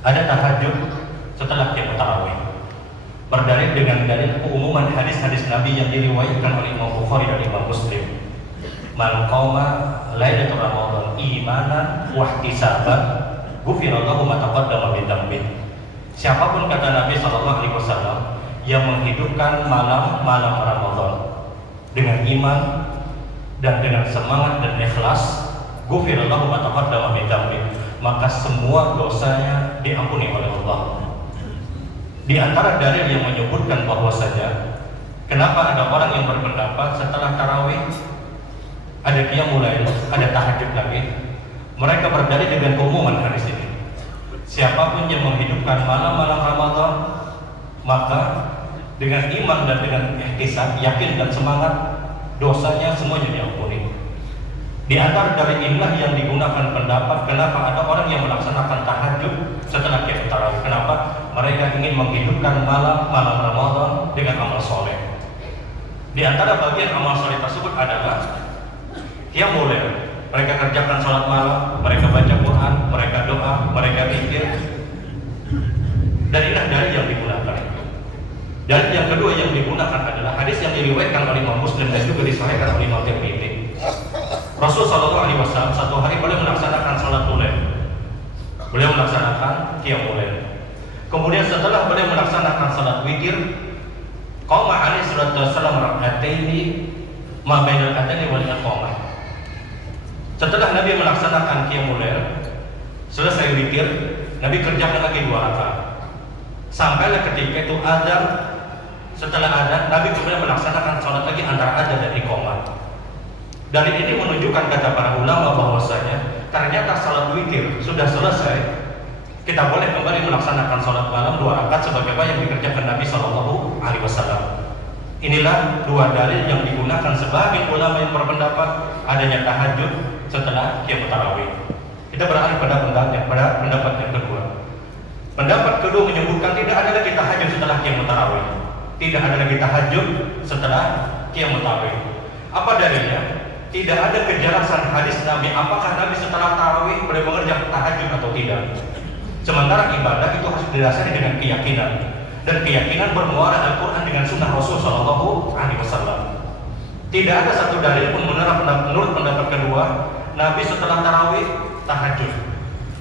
ada tahajud setelah qiyam tarawih. Berdalil dengan dalil keumuman hadis-hadis Nabi yang diriwayatkan oleh Imam Bukhari dan Imam Muslim. Man qama lailatul Ramadan imanan wa ihtisaban ghufira lahu ma taqaddama min dzambi. Siapapun kata Nabi sallallahu alaihi wasallam yang menghidupkan malam Ramadan dengan iman dan dengan semangat dan ikhlas, ghufira lahu ma taqaddama min dzambi, maka semua dosanya diampuni oleh Allah. Di antara dalil yang menyebutkan bahwasanya kenapa ada orang yang berpendapat setelah tarawih ada qiyamul lail, ada tahajud lagi, mereka berdalil dengan keumuman hadis ini. Siapapun yang menghidupkan malam-malam Ramadan, maka dengan iman dan dengan ihtisab, yakin dan semangat, dosanya semuanya diampuni. Di antara dari inilah yang digunakan pendapat kenapa ada orang yang melaksanakan tahajud setelah qiyam tarawih. Kenapa? Mereka ingin menghidupkan malam Ramadan dengan amal soleh. Di antara bagian amal soleh tersebut adalah qiyamul lail. Mereka kerjakan sholat malam, mereka baca Quran, mereka doa, mereka zikir. Dan inilah dalil yang digunakan. Dan yang kedua yang digunakan adalah hadis yang diriwayatkan oleh Imam Muslim dan juga disahihkan oleh Imam Tirmidzi. Rasul sallallahu alaihi wasallam satu hari beliau melaksanakan salat lail. Beliau melaksanakan qiyamul lail. Kemudian setelah beliau melaksanakan salat witir, qama alaihi salatu wasallam rak'ataini ma bainal adzani wal iqamah. Setelah Nabi melaksanakan qiyamul lail, selesai witir, Nabi kerjakan lagi 2 rakaat. Sampailah ketika itu azan. Setelah azan, Nabi kemudian melaksanakan salat lagi antara azan dan iqamah. Dalil ini menunjukkan kata para ulama bahwasanya ternyata salat witir sudah selesai, kita boleh kembali melaksanakan salat malam 2 rakaat sebagaimana yang dikerjakan Nabi Shallallahu Alaihi Wasallam. Inilah 2 dalil yang digunakan sebagian ulama yang berpendapat adanya tahajud setelah qiyam tarawih. Kita beralih pada pendapat yang kedua. Pendapat kedua menyebutkan tidak ada lagi tahajud setelah qiyam tarawih. Tidak ada lagi tahajud setelah qiyam tarawih. Apa dalilnya? Tidak ada kejelasan hadis Nabi apakah Nabi setelah tarawih boleh mengerjakan tahajud atau tidak. Sementara ibadah itu harus didasari dengan keyakinan, dan keyakinan bermuara Al-Quran dengan sunnah Rasul Shallallahu Alaihi Wasallam. Tidak ada satu dalil pun menurut pendapat kedua Nabi setelah tarawih tahajud.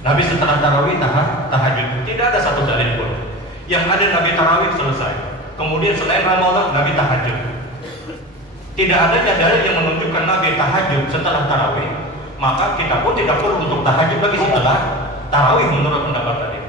Nabi setelah tarawih tahajud. Tidak ada satu dalil pun. Yang ada Nabi tarawih selesai. Kemudian selain Ramadan Nabi tahajud. Tidak adanya dalil yang menunjukkan Nabi tahajud setelah tarawih, maka kita pun tidak perlu untuk tahajud lagi setelah tarawih menurut pendapat tadi.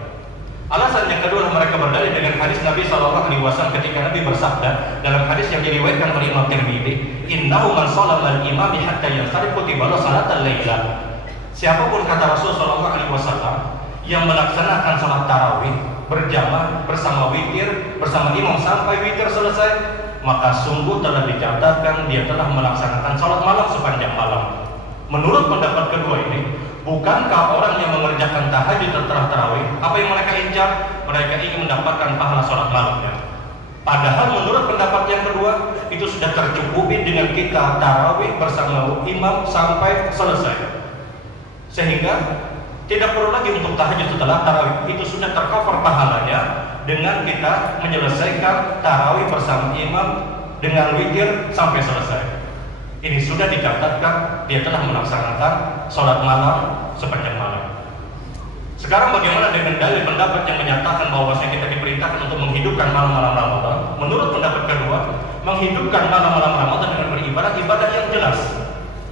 Alasan yang kedua mereka berdalil dengan hadis Nabi Shallallahu Alaihi Wasallam ketika Nabi bersabda dalam hadis yang diriwayatkan oleh Imam Tirmidzi, Innahu man sholal al-imami hatta yansarif kutiba lahu salatal lailah. Siapapun kata Rasul Shallallahu Alaihi Wasallam yang melaksanakan salat tarawih berjamaah bersama witir bersama imam sampai witir selesai, maka sungguh telah dicatatkan dia telah melaksanakan salat malam sepanjang malam. Menurut pendapat kedua ini, bukankah orang yang mengerjakan tahajud setelah tarawih apa yang mereka incar? Mereka ingin mendapatkan pahala salat malamnya. Padahal menurut pendapat yang kedua itu sudah tercukupi dengan kita tarawih bersama imam sampai selesai, sehingga tidak perlu lagi untuk tahajud setelah tarawih. Itu sudah tercover pahalanya dengan kita menyelesaikan tarawih bersama imam dengan witir sampai selesai. Ini sudah dicatatkan dia telah melaksanakan sholat malam sepanjang malam. Sekarang bagaimana dengan dalil pendapat yang menyatakan bahwasanya kita diperintahkan untuk menghidupkan malam-malam Ramadan? Menurut pendapat kedua, menghidupkan malam-malam Ramadan dengan beribadah ibadah yang jelas,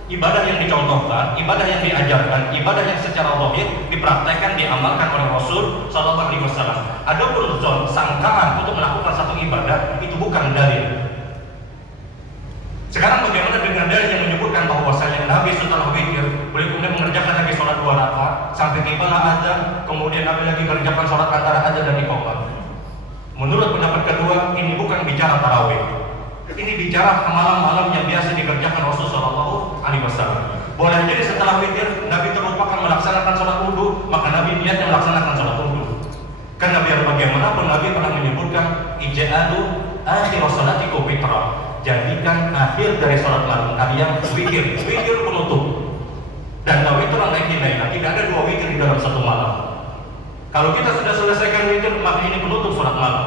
ibadah yang dicontohkan, ibadah yang diajarkan, ibadah yang secara zahir dipraktekkan, diamalkan oleh Rasul Sallallahu Alaihi Wasallam. Adapun sangkaan untuk melakukan satu ibadah itu bukan dalil. Sekarang bagaimana dengan dalil yang menyebutkan bahwasanya Nabi setelah witir beliau kemudian mengerjakan lagi sholat 2 rakaat sampai tibalah azan, kemudian Nabi lagi mengerjakan sholat antara azan dan iqamah. Menurut pendapat kedua ini bukan bicara tarawih. Ini bicara malam-malam yang biasa dikerjakan Rasul Sallallahu Alaihi Wasallam. Boleh jadi setelah witir Nabi terlupakan melaksanakan sholat wudu, maka Nabi niatnya melaksanakan sholat wudu. Karena biar bagaimanapun Nabi pernah menyebutkan ija'adu akhir sholatikum fitra. Jadikan akhir dari sholat malam kalian witir penutup. Dan witir lain tidak ada 2 witir di dalam satu malam. Kalau kita sudah selesaikan witir, maka ini penutup sholat malam,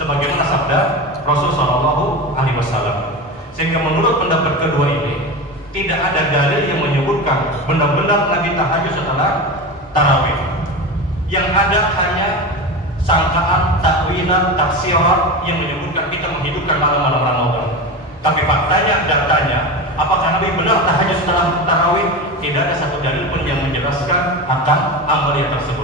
sebagaimana sabda Rasul Shallallahu Alaihi Wasallam. Sehingga menurut pendapat kedua ini, tidak ada dalil yang menyebutkan benar-benar Nabi tahajud setelah tarawih. Yang ada hanya sangkaan, takwilan, tafsiran yang menyebutkan kita menghidupkan malam-malam Ramadan. Tapi faktanya, datanya, apakah Nabi benar tahajud setelah tarawih? Tidak ada satu dalil pun yang menjelaskan akan amalan tersebut.